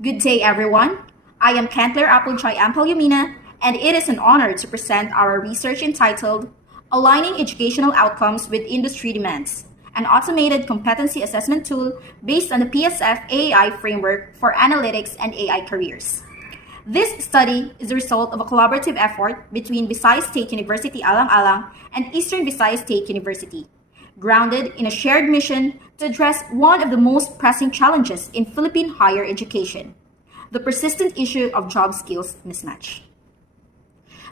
Good day, everyone. I am Kantler Applejoy Pallomina, and it is an honor to present our research entitled Aligning Educational Outcomes with Industry Demands, an automated competency assessment tool based on the PSF-AAI framework for analytics and AI careers. This study is the result of a collaborative effort between Visayas State University Alang-Alang and Eastern Visayas State University, grounded in a shared mission to address one of the most pressing challenges in Philippine higher education, the persistent issue of job skills mismatch.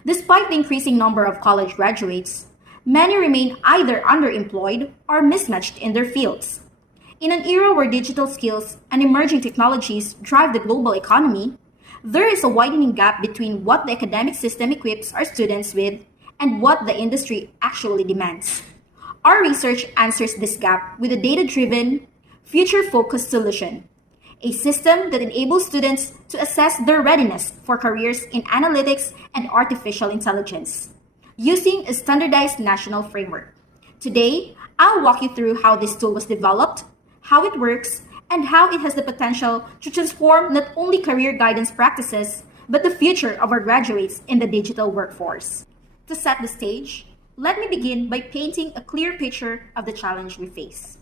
Despite the increasing number of college graduates, many remain either underemployed or mismatched in their fields. In an era where digital skills and emerging technologies drive the global economy, there is a widening gap between what the academic system equips our students with and what the industry actually demands. Our research answers this gap with a data-driven, future-focused solution, a system that enables students to assess their readiness for careers in analytics and artificial intelligence, using a standardized national framework. Today, I'll walk you through how this tool was developed, how it works, and how it has the potential to transform not only career guidance practices, but the future of our graduates in the digital workforce. To set the stage, let me begin by painting a clear picture of the challenge we face.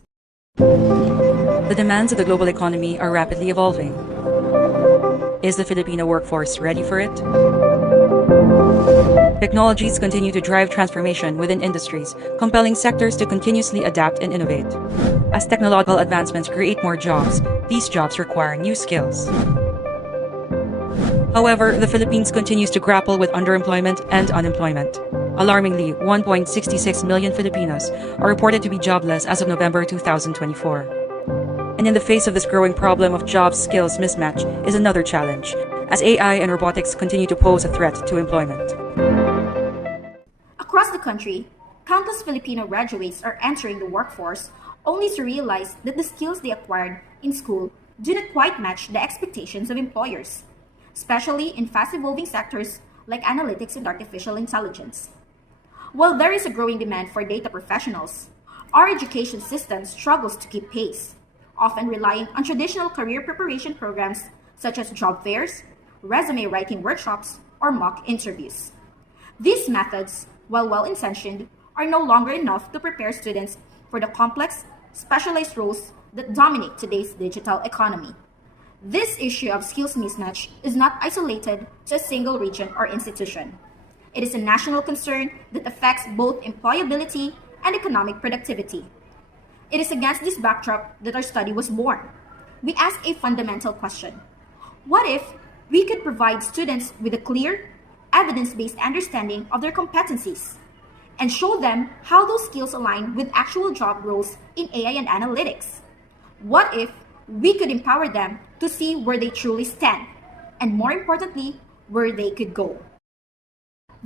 The demands of the global economy are rapidly evolving. Is the Filipino workforce ready for it? Technologies continue to drive transformation within industries, compelling sectors to continuously adapt and innovate. As technological advancements create more jobs, these jobs require new skills. However, the Philippines continues to grapple with underemployment and unemployment. Alarmingly, 1.66 million Filipinos are reported to be jobless as of November 2024. And in the face of this growing problem of job skills mismatch is another challenge, as AI and robotics continue to pose a threat to employment. Across the country, countless Filipino graduates are entering the workforce only to realize that the skills they acquired in school do not quite match the expectations of employers, especially in fast-evolving sectors like analytics and artificial intelligence. While there is a growing demand for data professionals, our education system struggles to keep pace, often relying on traditional career preparation programs such as job fairs, resume writing workshops, or mock interviews. These methods, while well-intentioned, are no longer enough to prepare students for the complex, specialized roles that dominate today's digital economy. This issue of skills mismatch is not isolated to a single region or institution. It is a national concern that affects both employability and economic productivity. It is against this backdrop that our study was born. We asked a fundamental question. What if we could provide students with a clear, evidence-based understanding of their competencies and show them how those skills align with actual job roles in AI and analytics? What if we could empower them to see where they truly stand, and more importantly, where they could go?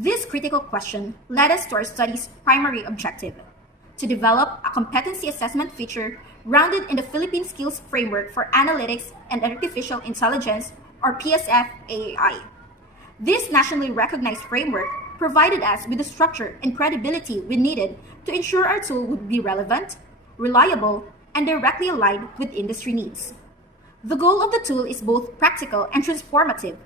This critical question led us to our study's primary objective: to develop a competency assessment feature grounded in the Philippine Skills Framework for Analytics and Artificial Intelligence, or PSF-AAI. This nationally recognized framework provided us with the structure and credibility we needed to ensure our tool would be relevant, reliable, and directly aligned with industry needs. The goal of the tool is both practical and transformative.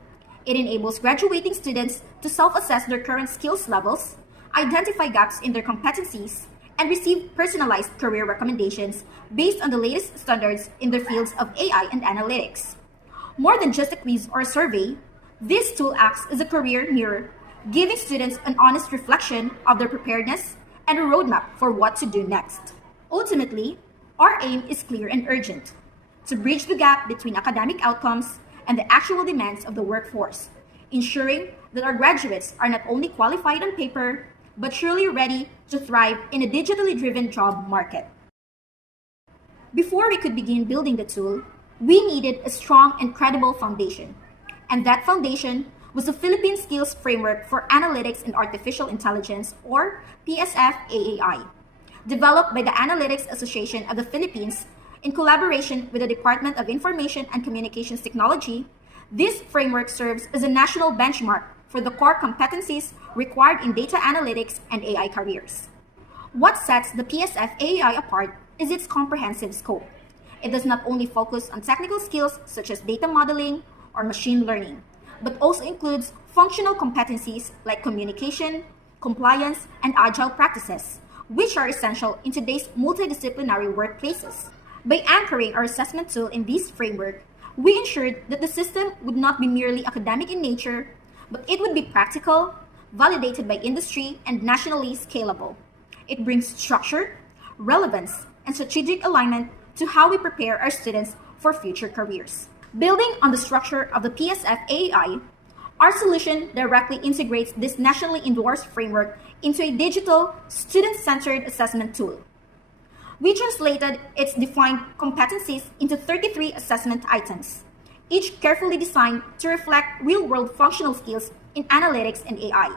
It enables graduating students to self-assess their current skills levels, identify gaps in their competencies, and receive personalized career recommendations based on the latest standards in their fields of AI and analytics. More than just a quiz or a survey, this tool acts as a career mirror, giving students an honest reflection of their preparedness and a roadmap for what to do next. Ultimately, our aim is clear and urgent: to bridge the gap between academic outcomes and the actual demands of the workforce, ensuring that our graduates are not only qualified on paper, but truly ready to thrive in a digitally driven job market. Before we could begin building the tool, we needed a strong and credible foundation. And that foundation was the Philippine Skills Framework for Analytics and Artificial Intelligence, or PSF-AAI, developed by the Analytics Association of the Philippines in collaboration with the Department of Information and Communications Technology. This framework serves as a national benchmark for the core competencies required in data analytics and AI careers. What sets the PSF-AAI apart is its comprehensive scope. It does not only focus on technical skills such as data modeling or machine learning, but also includes functional competencies like communication, compliance, and agile practices, which are essential in today's multidisciplinary workplaces. By anchoring our assessment tool in this framework, we ensured that the system would not be merely academic in nature, but it would be practical, validated by industry, and nationally scalable. It brings structure, relevance, and strategic alignment to how we prepare our students for future careers. Building on the structure of the PSF-AAI, our solution directly integrates this nationally endorsed framework into a digital, student-centered assessment tool. We translated its defined competencies into 33 assessment items, each carefully designed to reflect real-world functional skills in analytics and AI.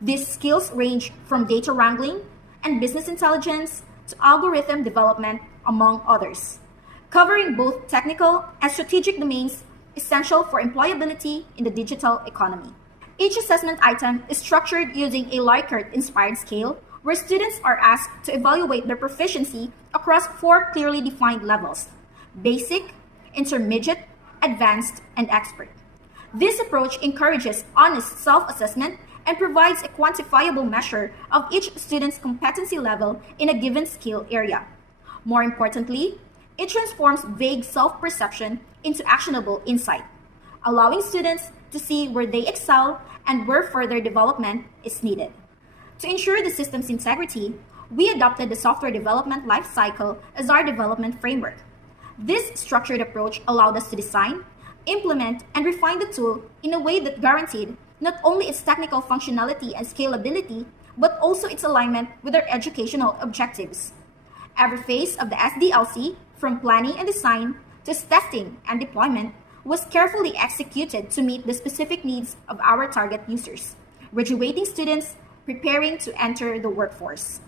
These skills range from data wrangling and business intelligence to algorithm development, among others, covering both technical and strategic domains essential for employability in the digital economy. Each assessment item is structured using a Likert-inspired scale where students are asked to evaluate their proficiency across 4 clearly defined levels: basic, intermediate, advanced, and expert. This approach encourages honest self-assessment and provides a quantifiable measure of each student's competency level in a given skill area. More importantly, it transforms vague self-perception into actionable insight, allowing students to see where they excel and where further development is needed. To ensure the system's integrity, we adopted the software development lifecycle as our development framework. This structured approach allowed us to design, implement, and refine the tool in a way that guaranteed not only its technical functionality and scalability, but also its alignment with our educational objectives. Every phase of the SDLC, from planning and design to testing and deployment, was carefully executed to meet the specific needs of our target users, graduating students preparing to enter the workforce.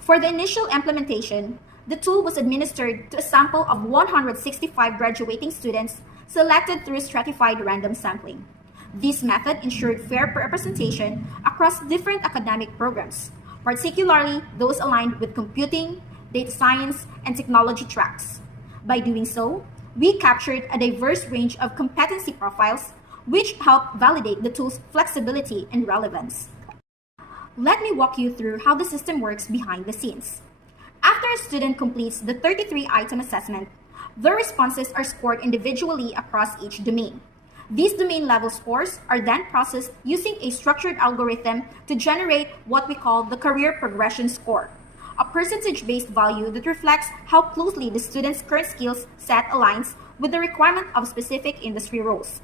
For the initial implementation, the tool was administered to a sample of 165 graduating students selected through stratified random sampling. This method ensured fair representation across different academic programs, particularly those aligned with computing, data science, and technology tracks. By doing so, we captured a diverse range of competency profiles, which helped validate the tool's flexibility and relevance. Let me walk you through how the system works behind the scenes. After a student completes the 33-item assessment, their responses are scored individually across each domain. These domain-level scores are then processed using a structured algorithm to generate what we call the career progression score, a percentage-based value that reflects how closely the student's current skills set aligns with the requirement of specific industry roles.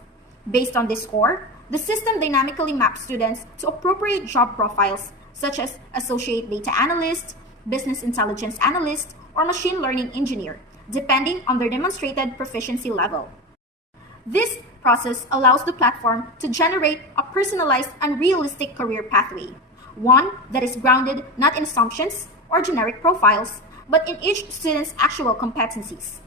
Based on this score, the system dynamically maps students to appropriate job profiles such as associate data analyst, business intelligence analyst, or machine learning engineer, depending on their demonstrated proficiency level. This process allows the platform to generate a personalized and realistic career pathway, one that is grounded not in assumptions or generic profiles, but in each student's actual competencies.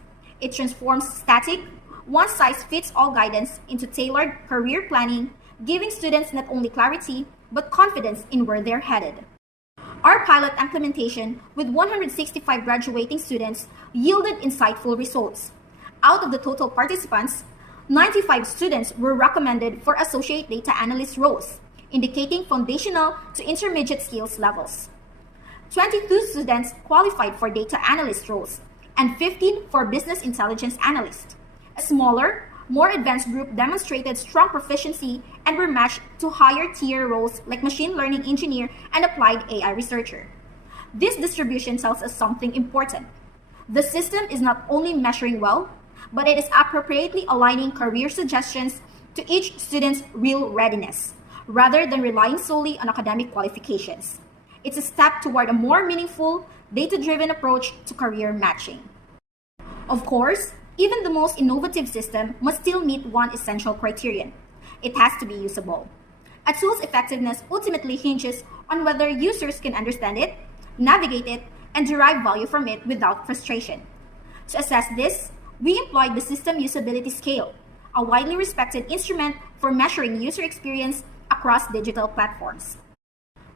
It transforms static, one-size-fits-all guidance into tailored career planning, giving students not only clarity, but confidence in where they're headed. Our pilot implementation with 165 graduating students yielded insightful results. Out of the total participants, 95 students were recommended for associate data analyst roles, indicating foundational to intermediate skills levels. 22 students qualified for data analyst roles, and 15 for business intelligence analyst. A smaller, more advanced group demonstrated strong proficiency and were matched to higher tier roles like machine learning engineer and applied AI researcher. This distribution tells us something important. The system is not only measuring well, but it is appropriately aligning career suggestions to each student's real readiness, rather than relying solely on academic qualifications. It's a step toward a more meaningful, data-driven approach to career matching. Of course, even the most innovative system must still meet one essential criterion. It has to be usable. A tool's effectiveness ultimately hinges on whether users can understand it, navigate it, and derive value from it without frustration. To assess this, we employed the System Usability Scale, a widely respected instrument for measuring user experience across digital platforms.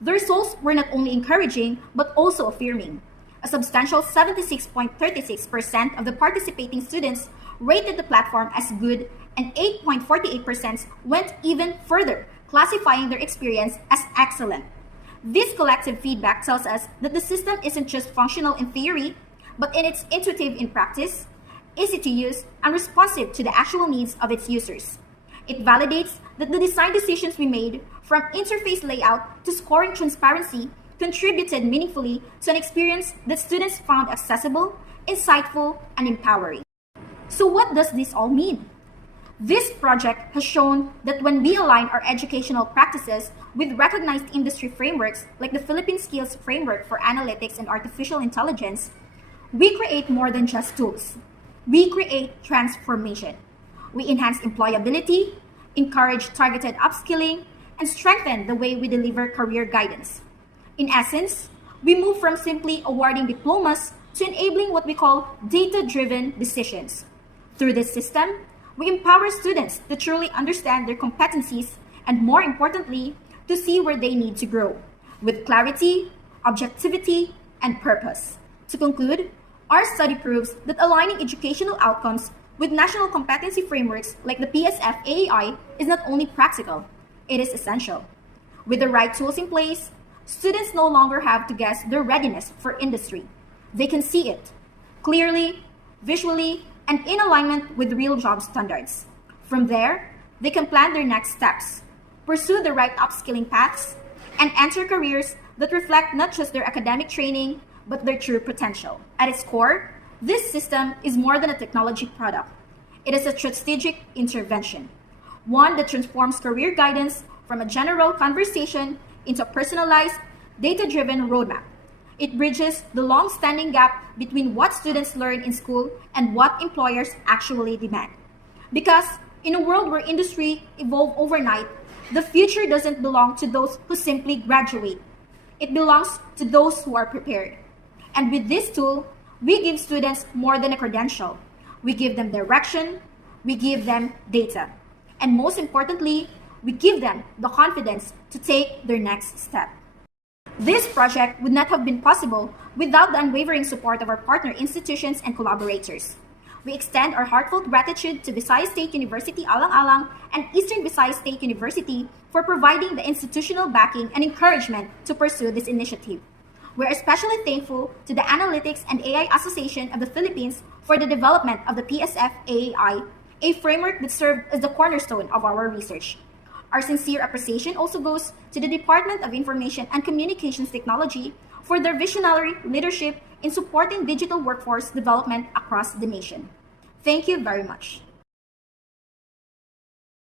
The results were not only encouraging, but also affirming. A substantial 76.36% of the participating students rated the platform as good, and 8.48% went even further, classifying their experience as excellent. This collective feedback tells us that the system isn't just functional in theory, but it's intuitive in practice, easy to use, and responsive to the actual needs of its users. It validates that the design decisions we made, from interface layout to scoring transparency, contributed meaningfully to an experience that students found accessible, insightful, and empowering. So what does this all mean? This project has shown that when we align our educational practices with recognized industry frameworks like the Philippine Skills Framework for Analytics and Artificial Intelligence, we create more than just tools. We create transformation. We enhance employability, encourage targeted upskilling, and strengthen the way we deliver career guidance. In essence, we move from simply awarding diplomas to enabling what we call data-driven decisions. Through this system, we empower students to truly understand their competencies and, more importantly, to see where they need to grow, with clarity, objectivity, and purpose. To conclude, our study proves that aligning educational outcomes with national competency frameworks like the PSF-AAI is not only practical, it is essential. With the right tools in place, students no longer have to guess their readiness for industry. They can see it clearly, visually, and in alignment with real job standards. From there, they can plan their next steps, pursue the right upskilling paths, and enter careers that reflect not just their academic training, but their true potential. At its core, this system is more than a technology product. It is a strategic intervention, one that transforms career guidance from a general conversation into a personalized, data-driven roadmap. It bridges the long-standing gap between what students learn in school and what employers actually demand. Because in a world where industry evolves overnight, the future doesn't belong to those who simply graduate. It belongs to those who are prepared. And with this tool, we give students more than a credential. We give them direction, we give them data, and most importantly, we give them the confidence to take their next step. This project would not have been possible without the unwavering support of our partner institutions and collaborators. We extend our heartfelt gratitude to Visayas State University Alang-Alang and Eastern Visayas State University for providing the institutional backing and encouragement to pursue this initiative. We're especially thankful to the Analytics and AI Association of the Philippines for the development of the PSF-AAI, a framework that served as the cornerstone of our research. Our sincere appreciation also goes to the Department of Information and Communications Technology for their visionary leadership in supporting digital workforce development across the nation. Thank you very much.